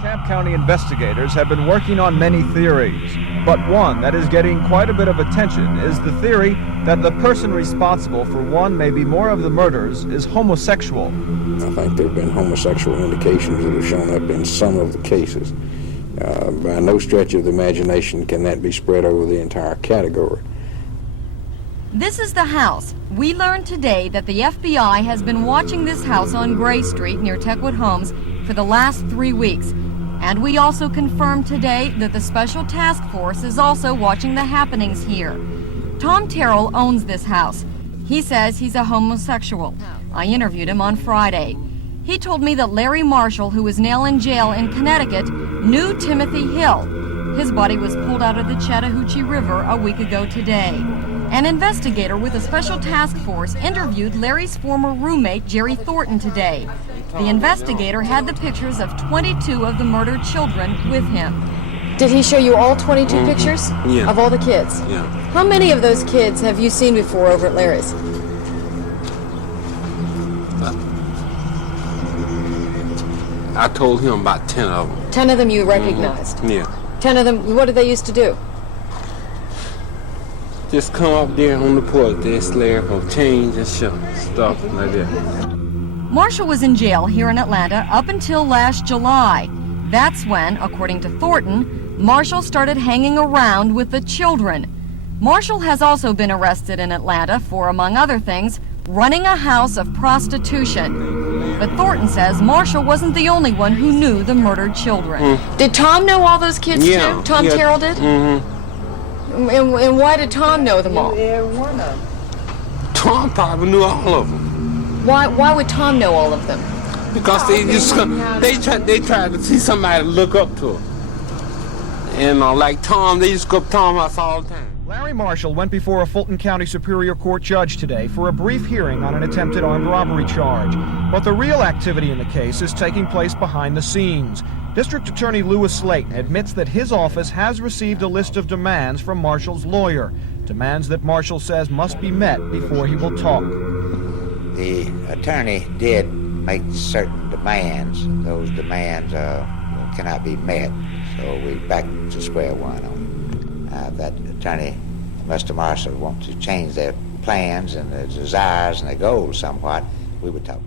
Camp County investigators have been working on many theories, but one that is getting quite a bit of attention is the theory that the person responsible for one, maybe more of the murders is homosexual. I think there have been homosexual indications that have shown up in some of the cases. By no stretch of the imagination can that be spread over the entire category. This is the house. We learned today that the FBI has been watching this house on Gray Street near Techwood Homes for the last 3 weeks. And we also confirmed today that the Special Task Force is also watching the happenings here. Tom Terrell owns this house. He says he's a homosexual. I interviewed him on Friday. He told me that Larry Marshall, who is now in jail in Connecticut, knew Timothy Hill. His body was pulled out of the Chattahoochee River a week ago today. An investigator with a Special Task Force interviewed Larry's former roommate, Jerry Thornton, today. The investigator had the pictures of 22 of the murdered children with him. Did he show you all 22 pictures? Yeah. Of all the kids? Yeah. How many of those kids have you seen before over at Larry's? I told him about 10 of them. 10 of them you recognized? Yeah. 10 of them, what did they used to do? Just come up there on the porch, they slare for change and stuff like that. Marshall was in jail here in Atlanta up until last July. That's when, according to Thornton, Marshall started hanging around with the children. Marshall has also been arrested in Atlanta for, among other things, running a house of prostitution. But Thornton says Marshall wasn't the only one who knew the murdered children. Did Tom know all those kids too? Tom Terrell did? And why did Tom know them all? Tom probably knew all of them. Why would Tom know all of them? Because they tried to see somebody to look up to. And like Tom, they just go up to Tom's house all the time. Larry Marshall went before a Fulton County Superior Court judge today for a brief hearing on an attempted armed robbery charge. But the real activity in the case is taking place behind the scenes. District Attorney Louis Slayton admits that his office has received a list of demands from Marshall's lawyer, demands that Marshall says must be met before he will talk. The attorney did make certain demands. Those demands cannot be met, so we're back to square one on that attorney, Mr. Marshall, wants to change their plans and their desires and their goals somewhat. We would talk.